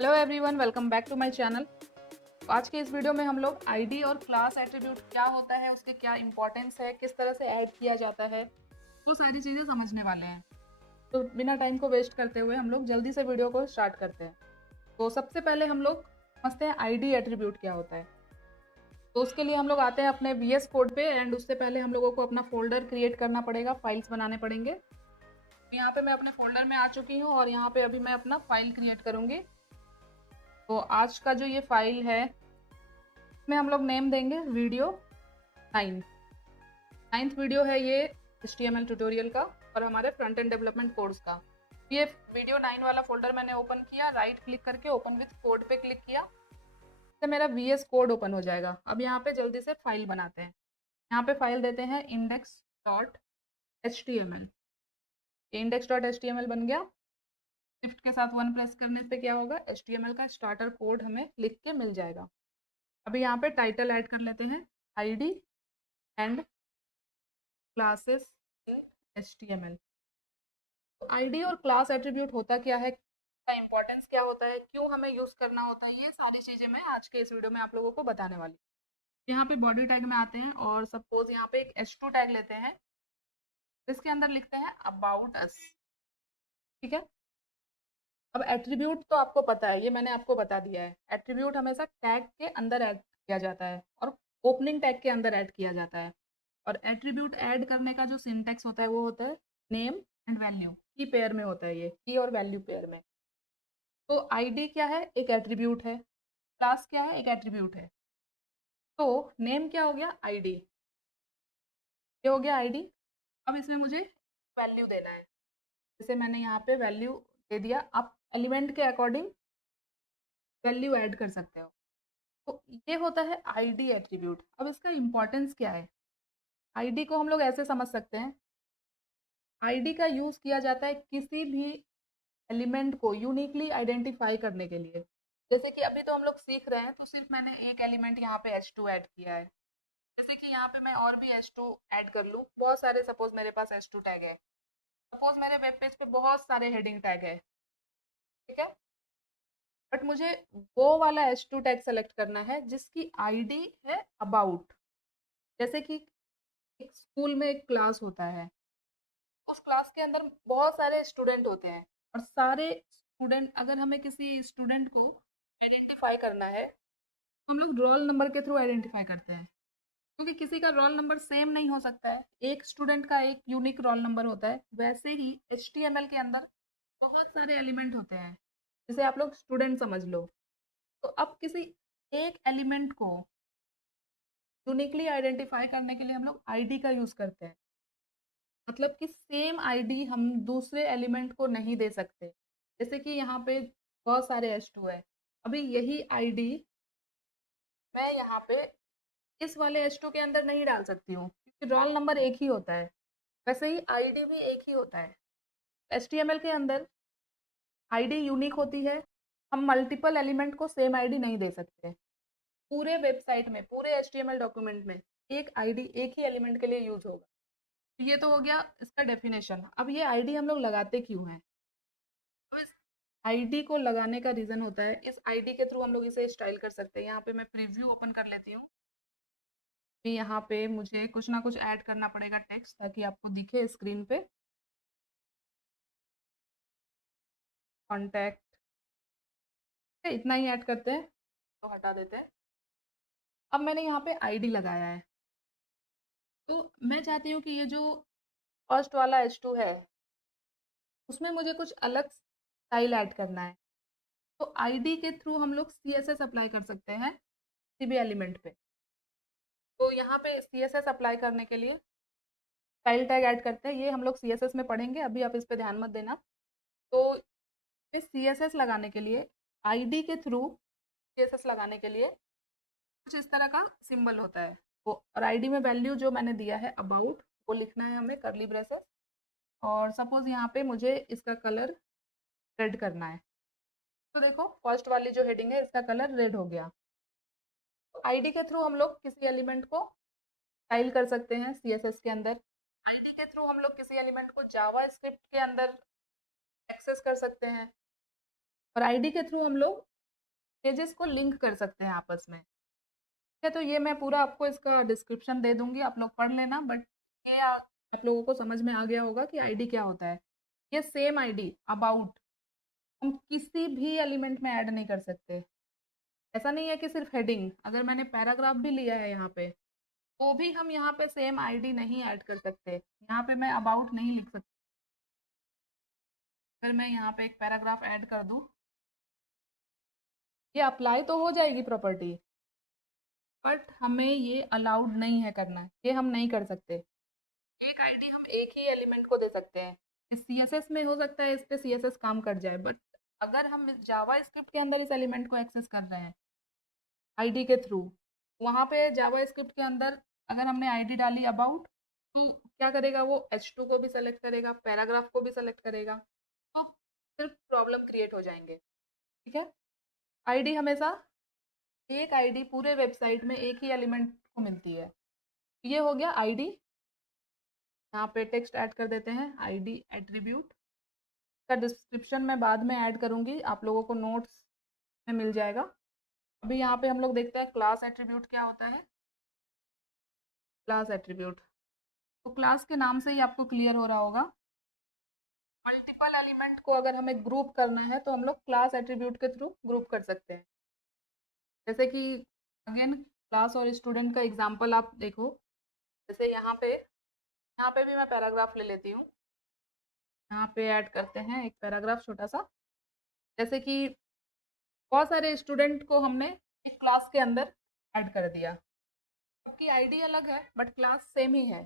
Hello everyone, welcome back to my channel. आज के इस वीडियो में हम लोग आईडी और क्लास एट्रीब्यूट क्या होता है, उसके क्या इंपॉर्टेंस है, किस तरह से ऐड किया जाता है, वो सारी चीज़ें समझने वाले हैं। तो बिना टाइम को वेस्ट करते हुए हम लोग जल्दी से वीडियो को स्टार्ट करते हैं। तो सबसे पहले हम लोग समझते हैं आईडी एट्रीब्यूट क्या होता है। तो उसके लिए हम लोग आते हैं अपने VS कोड पे एंड उससे पहले हम लोगों को अपना फोल्डर क्रिएट करना पड़ेगा, फाइल्स बनाने पड़ेंगे। यहाँ पे मैं अपने फोल्डर में आ चुकी हूँ और यहाँ पे अभी मैं अपना फाइल क्रिएट करूँगी। तो आज का जो ये फाइल है इसमें हम लोग नेम देंगे वीडियो 9। 9th वीडियो है ये HTML ट्यूटोरियल का और हमारे फ्रंट एंड डेवलपमेंट कोर्स का। ये वीडियो 9 वाला फोल्डर मैंने ओपन किया, राइट क्लिक करके ओपन विथ कोड पे क्लिक किया, तो मेरा VS कोड ओपन हो जाएगा। अब यहाँ पे जल्दी से फाइल बनाते हैं। यहाँ पे फाइल देते हैं index.html। index.html बन गया। शिफ्ट के साथ 1 प्रेस करने पे क्या होगा, HTML का स्टार्टर कोड हमें लिख के मिल जाएगा। अभी यहाँ पे टाइटल ऐड कर लेते हैं, ID and classes in HTML। तो आईडी और क्लास एट्रीब्यूट होता क्या है, का इंपॉर्टेंस क्या होता है, क्यों हमें यूज करना होता है, ये सारी चीजें मैं आज के इस वीडियो में आप लोगों को बताने वाली हूँ। यहाँ पे बॉडी टैग में आते हैं और सपोज यहाँ पे एक H2 टैग लेते हैं, इसके अंदर लिखते हैं अबाउट अस। ठीक है। अब एट्रीब्यूट तो आपको पता है, ये मैंने आपको बता दिया है। एट्रीब्यूट हमेशा टैग के अंदर ऐड किया जाता है और ओपनिंग टैग के अंदर ऐड किया जाता है। और एट्रीब्यूट ऐड करने का जो सिंटैक्स होता है वो होता है नेम एंड वैल्यू, की पेयर में होता है, ये की और वैल्यू पेयर में। तो आईडी क्या है, एक एट्रीब्यूट है। क्लास क्या है, एक एट्रीब्यूट है। तो नेम क्या हो गया, आईडी, ये हो गया आईडी। अब इसमें मुझे वैल्यू देना है, जैसे मैंने यहाँ पे वैल्यू दे दिया। आप एलिमेंट के अकॉर्डिंग वैल्यू ऐड कर सकते हो। तो ये होता है आईडी एट्रीब्यूट। अब इसका इंपॉर्टेंस क्या है, आईडी को हम लोग ऐसे समझ सकते हैं, आईडी का यूज किया जाता है किसी भी एलिमेंट को यूनिकली आइडेंटिफाई करने के लिए। जैसे कि अभी तो हम लोग सीख रहे हैं, तो सिर्फ मैंने एक एलिमेंट यहाँ पे H2 ऐड किया है। जैसे कि यहाँ पे मैं और भी H2 ऐड कर लूँ, बहुत सारे, सपोज मेरे पास H2 टैग है, सपोज मेरे वेब पेज पे बहुत सारे हेडिंग टैग है। ठीक है। बट मुझे वो वाला H2 टैग सेलेक्ट करना है जिसकी आईडी है अबाउट। जैसे कि एक स्कूल में एक क्लास होता है, उस क्लास के अंदर बहुत सारे स्टूडेंट होते हैं और सारे स्टूडेंट, अगर हमें किसी स्टूडेंट को आइडेंटिफाई करना है तो हम लोग रोल नंबर के थ्रू आइडेंटिफाई करते हैं, क्योंकि किसी का रोल नंबर सेम नहीं हो सकता है। एक स्टूडेंट का एक यूनिक रोल नंबर होता है। वैसे ही HTML के अंदर बहुत सारे एलिमेंट होते हैं, जिसे आप लोग स्टूडेंट समझ लो। तो अब किसी एक एलिमेंट को यूनिकली आइडेंटिफाई करने के लिए हम लोग आईडी का यूज करते हैं। मतलब कि सेम आईडी हम दूसरे एलिमेंट को नहीं दे सकते। जैसे कि यहाँ पे बहुत सारे H2 है, अभी यही आईडी मैं यहाँ पे इस वाले H2 के अंदर नहीं डाल सकती हूँ, क्योंकि रोल नंबर एक ही होता है। वैसे ही आईडी भी एक ही होता है। HTML के अंदर आईडी यूनिक होती है, हम मल्टीपल एलिमेंट को सेम आईडी नहीं दे सकते। पूरे वेबसाइट में, पूरे HTML डॉक्यूमेंट में एक आईडी एक ही एलिमेंट के लिए यूज होगा। ये तो हो गया इसका डेफिनेशन। अब ये आईडी हम लोग लगाते क्यों हैं, तो इस आईडी को लगाने का रीजन होता है, इस आईडी के थ्रू हम लोग इसे स्टाइल कर सकते हैं। यहाँ पे मैं प्रीव्यू ओपन कर लेती हूँ। फिर यहाँ पे मुझे कुछ ना कुछ ऐड करना पड़ेगा टेक्स्ट, ताकि आपको दिखे स्क्रीन पे। कॉन्टैक्ट, इतना ही ऐड करते हैं, तो हटा देते हैं। अब मैंने यहाँ पे आईडी लगाया है, तो मैं चाहती हूँ कि ये जो फर्स्ट वाला H2 है उसमें मुझे कुछ अलग स्टाइल ऐड करना है। तो आईडी के थ्रू हम लोग CSS अप्लाई कर सकते हैं किसी भी एलिमेंट पे। तो यहाँ पे CSS अप्लाई करने के लिए स्टाइल टैग ऐड करते हैं, ये हम लोग CSS में पढ़ेंगे, अभी आप इस पे ध्यान मत देना। तो इस CSS लगाने के लिए, आईडी के थ्रू CSS लगाने के लिए कुछ इस तरह का सिंबल होता है वो, और आईडी में वैल्यू जो मैंने दिया है अबाउट, वो लिखना है हमें कर्ली ब्रेसेस। और सपोज यहाँ पे मुझे इसका कलर रेड करना है, तो देखो फर्स्ट वाली जो हेडिंग है इसका कलर रेड हो गया। तो आईडी के थ्रू हम लोग किसी एलिमेंट को स्टाइल कर सकते हैं CSS के अंदर। आईडी के थ्रू हम लोग किसी एलिमेंट को जावा स्क्रिप्ट के अंदर एक्सेस कर सकते हैं। और आईडी के थ्रू हम लोग पेजेस को लिंक कर सकते हैं आपस में। ठीक है, तो ये मैं पूरा आपको इसका डिस्क्रिप्शन दे दूंगी, आप लोग पढ़ लेना, बट ये आप लोगों को समझ में आ गया होगा कि आईडी क्या होता है। ये सेम आईडी अबाउट हम किसी भी एलिमेंट में ऐड नहीं कर सकते। ऐसा नहीं है कि सिर्फ हेडिंग, अगर मैंने पैराग्राफ भी लिया है यहाँ पे तो भी हम यहाँ पे सेम आईडी नहीं ऐड कर सकते। यहाँ पे मैं अबाउट नहीं लिख सकती। अगर मैं यहाँ पे एक पैराग्राफ ऐड कर दूँ, ये अप्लाई तो हो जाएगी प्रॉपर्टी, बट हमें ये अलाउड नहीं है करना, ये हम नहीं कर सकते। एक आईडी हम एक ही एलिमेंट को दे सकते हैं। सीएसएस में हो सकता है इस पे सीएसएस काम कर जाए, बट अगर हम जावा स्क्रिप्ट के अंदर इस एलिमेंट को एक्सेस कर रहे हैं आईडी के थ्रू, वहाँ पे जावा स्क्रिप्ट के अंदर अगर हमने आईडी डाली अबाउट, तो क्या करेगा वो H2 को भी सेलेक्ट करेगा, पैराग्राफ को भी सेलेक्ट करेगा, तो सिर्फ प्रॉब्लम क्रिएट हो जाएंगे। ठीक है, आईडी हमेशा एक आईडी पूरे वेबसाइट में एक ही एलिमेंट को मिलती है। ये हो गया आईडी। यहाँ पे टेक्स्ट ऐड कर देते हैं, आईडी एट्रीब्यूट का डिस्क्रिप्शन मैं बाद में ऐड करूँगी, आप लोगों को नोट्स में मिल जाएगा। अभी यहाँ पे हम लोग देखते हैं क्लास एट्रीब्यूट क्या होता है। क्लास एट्रीब्यूट, तो क्लास के नाम से ही आपको क्लियर हो रहा होगा, मल्टीपल एलिमेंट को अगर हमें ग्रुप करना है तो हम लोग क्लास एट्रीब्यूट के थ्रू ग्रुप कर सकते हैं। जैसे कि अगेन क्लास और स्टूडेंट का एग्जांपल आप देखो, जैसे यहाँ पे भी मैं पैराग्राफ ले लेती हूँ। यहाँ पे ऐड करते हैं एक पैराग्राफ छोटा सा, जैसे कि बहुत सारे स्टूडेंट को हमने एक क्लास के अंदर ऐड कर दिया, सबकी आईडी अलग है बट क्लास सेम ही है।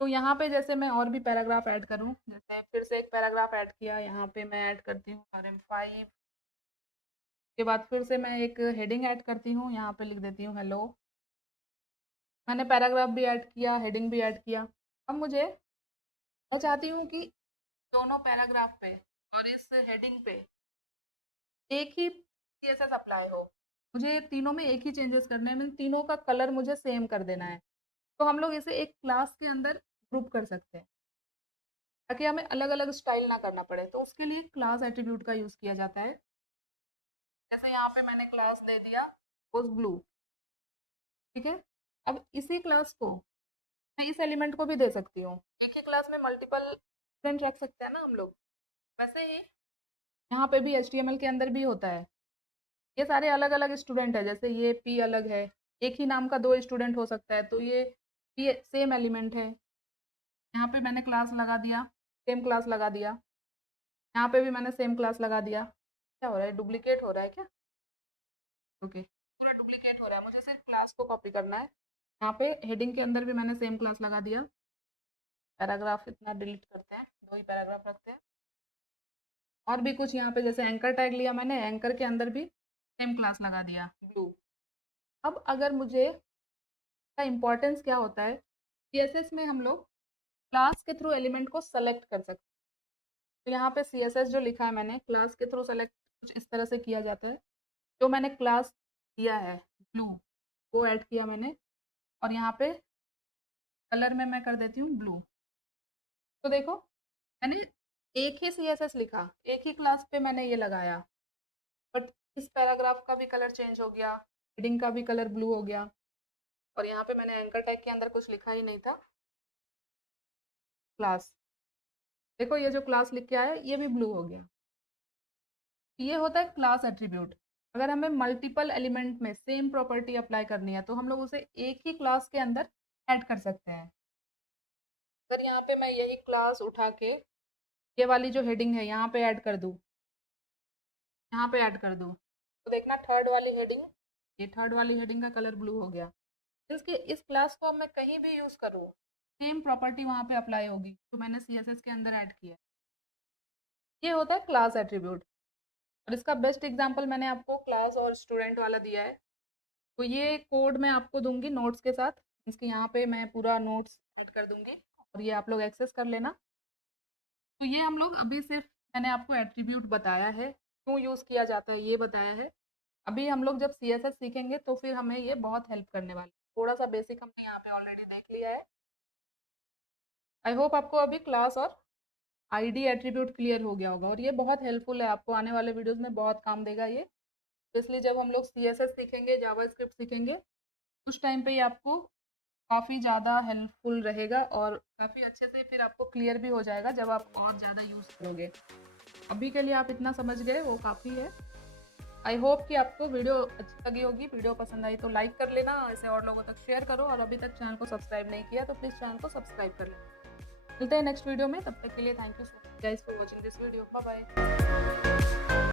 तो यहाँ पे जैसे मैं और भी पैराग्राफ ऐड करूँ, जैसे फिर से एक पैराग्राफ ऐड किया, यहाँ पे मैं ऐड करती हूँ RM5 के बाद फिर से मैं एक हेडिंग ऐड करती हूँ, यहाँ पे लिख देती हूँ हेलो। मैंने पैराग्राफ भी ऐड किया, हेडिंग भी ऐड किया। अब मैं चाहती हूँ कि दोनों पैराग्राफ पे और इस हेडिंग पे एक ही सीएसएस अप्लाई हो। मुझे तीनों में एक ही चेंजेस करने हैं, तीनों का कलर मुझे सेम कर देना है। तो हम लोग इसे एक क्लास के अंदर ग्रुप कर सकते हैं ताकि हमें अलग अलग स्टाइल ना करना पड़े, तो उसके लिए क्लास एट्रीब्यूट का यूज़ किया जाता है। जैसे यहाँ पे मैंने क्लास दे दिया उस ब्लू। ठीक है, अब इसी क्लास को मैं इस एलिमेंट को भी दे सकती हूँ। एक ही क्लास में मल्टीपल स्टूडेंट रख सकते हैं ना हम लोग, वैसे ही यहाँ पे भी HTML के अंदर भी होता है। ये सारे अलग अलग स्टूडेंट है, जैसे ये P अलग है, एक ही नाम का दो स्टूडेंट हो सकता है, तो ये P सेम एलिमेंट है। यहाँ पे मैंने क्लास लगा दिया, सेम क्लास लगा दिया, यहाँ पे भी मैंने सेम क्लास लगा दिया। क्या हो रहा है, डुप्लीकेट हो रहा है क्या? ओके, पूरा डुप्लीकेट हो रहा है, मुझे सिर्फ क्लास को कॉपी करना है। यहाँ पे हेडिंग के अंदर भी मैंने सेम क्लास लगा दिया। पैराग्राफ इतना डिलीट करते हैं, दो ही पैराग्राफ रखते हैं। और भी कुछ यहाँ पे जैसे एंकर टैग लिया मैंने, एंकर के अंदर भी सेम क्लास लगा दिया ब्लू। अब अगर मुझे का इम्पोर्टेंस क्या होता है, सीएसएस में हम लोग क्लास के थ्रू एलिमेंट को सेलेक्ट कर सकते हैं। तो यहाँ पे सीएसएस जो लिखा है मैंने, क्लास के थ्रू सेलेक्ट कुछ इस तरह से किया जाता है। जो मैंने क्लास दिया है ब्लू, वो ऐड किया मैंने, और यहाँ पे कलर में मैं कर देती हूँ ब्लू। तो देखो मैंने एक ही सीएसएस लिखा, एक ही क्लास पे मैंने ये लगाया, बट इस पैराग्राफ का भी कलर चेंज हो गया, हेडिंग का भी कलर ब्लू हो गया, और यहाँ पे मैंने एंकर टैग के अंदर कुछ लिखा ही नहीं था, क्लास। देखो ये जो क्लास लिख के आया ये भी ब्लू हो गया। ये होता है क्लास एट्रीब्यूट। अगर हमें मल्टीपल एलिमेंट में सेम प्रॉपर्टी अप्लाई करनी है तो हम लोग उसे एक ही क्लास के अंदर ऐड कर सकते हैं। अगर यहाँ पे मैं यही क्लास उठा के ये वाली जो हेडिंग है यहाँ पे ऐड कर दूँ, यहाँ पे ऐड कर दूँ, तो देखना थर्ड वाली हेडिंग, ये थर्ड वाली हेडिंग का कलर ब्लू हो गया। इसके इस क्लास को अब मैं कहीं भी यूज़ करूँ, सेम प्रॉपर्टी वहाँ पे अप्लाई होगी जो मैंने सीएसएस के अंदर ऐड किया है। ये होता है क्लास एट्रीब्यूट, और इसका बेस्ट एग्जांपल मैंने आपको क्लास और स्टूडेंट वाला दिया है। तो ये कोड मैं आपको दूंगी नोट्स के साथ, इसके यहाँ पे मैं पूरा नोट्स ऐड कर दूंगी और ये आप लोग एक्सेस कर लेना। तो ये हम लोग अभी सिर्फ मैंने आपको एट्रीब्यूट बताया है, क्यों यूज़ किया जाता है ये बताया है। अभी हम लोग जब CSS सीखेंगे तो फिर हमें ये बहुत हेल्प करने वाला है। थोड़ा सा बेसिक हमने यहाँ पे ऑलरेडी देख लिया है। आई होप आपको अभी क्लास और आईडी एट्रीब्यूट क्लियर हो गया होगा, और ये बहुत हेल्पफुल है, आपको आने वाले वीडियोस में बहुत काम देगा ये। इसलिए जब हम लोग CSS सीखेंगे, जावास्क्रिप्ट सीखेंगे, उस टाइम पे ये आपको काफ़ी ज़्यादा हेल्पफुल रहेगा और काफ़ी अच्छे से फिर आपको क्लियर भी हो जाएगा जब आप और ज़्यादा यूज़ करोगे। अभी के लिए आप इतना समझ गए वो काफ़ी है। आई होप कि आपको वीडियो अच्छी लगी होगी। वीडियो पसंद आई तो लाइक कर लेना, ऐसे और लोगों तक शेयर करो, और अभी तक चैनल को सब्सक्राइब नहीं किया तो प्लीज़ चैनल को सब्सक्राइब कर लेना। मिलते हैं नेक्स्ट वीडियो में, तब तक के लिए thank you so much guys for watching this video. Bye bye.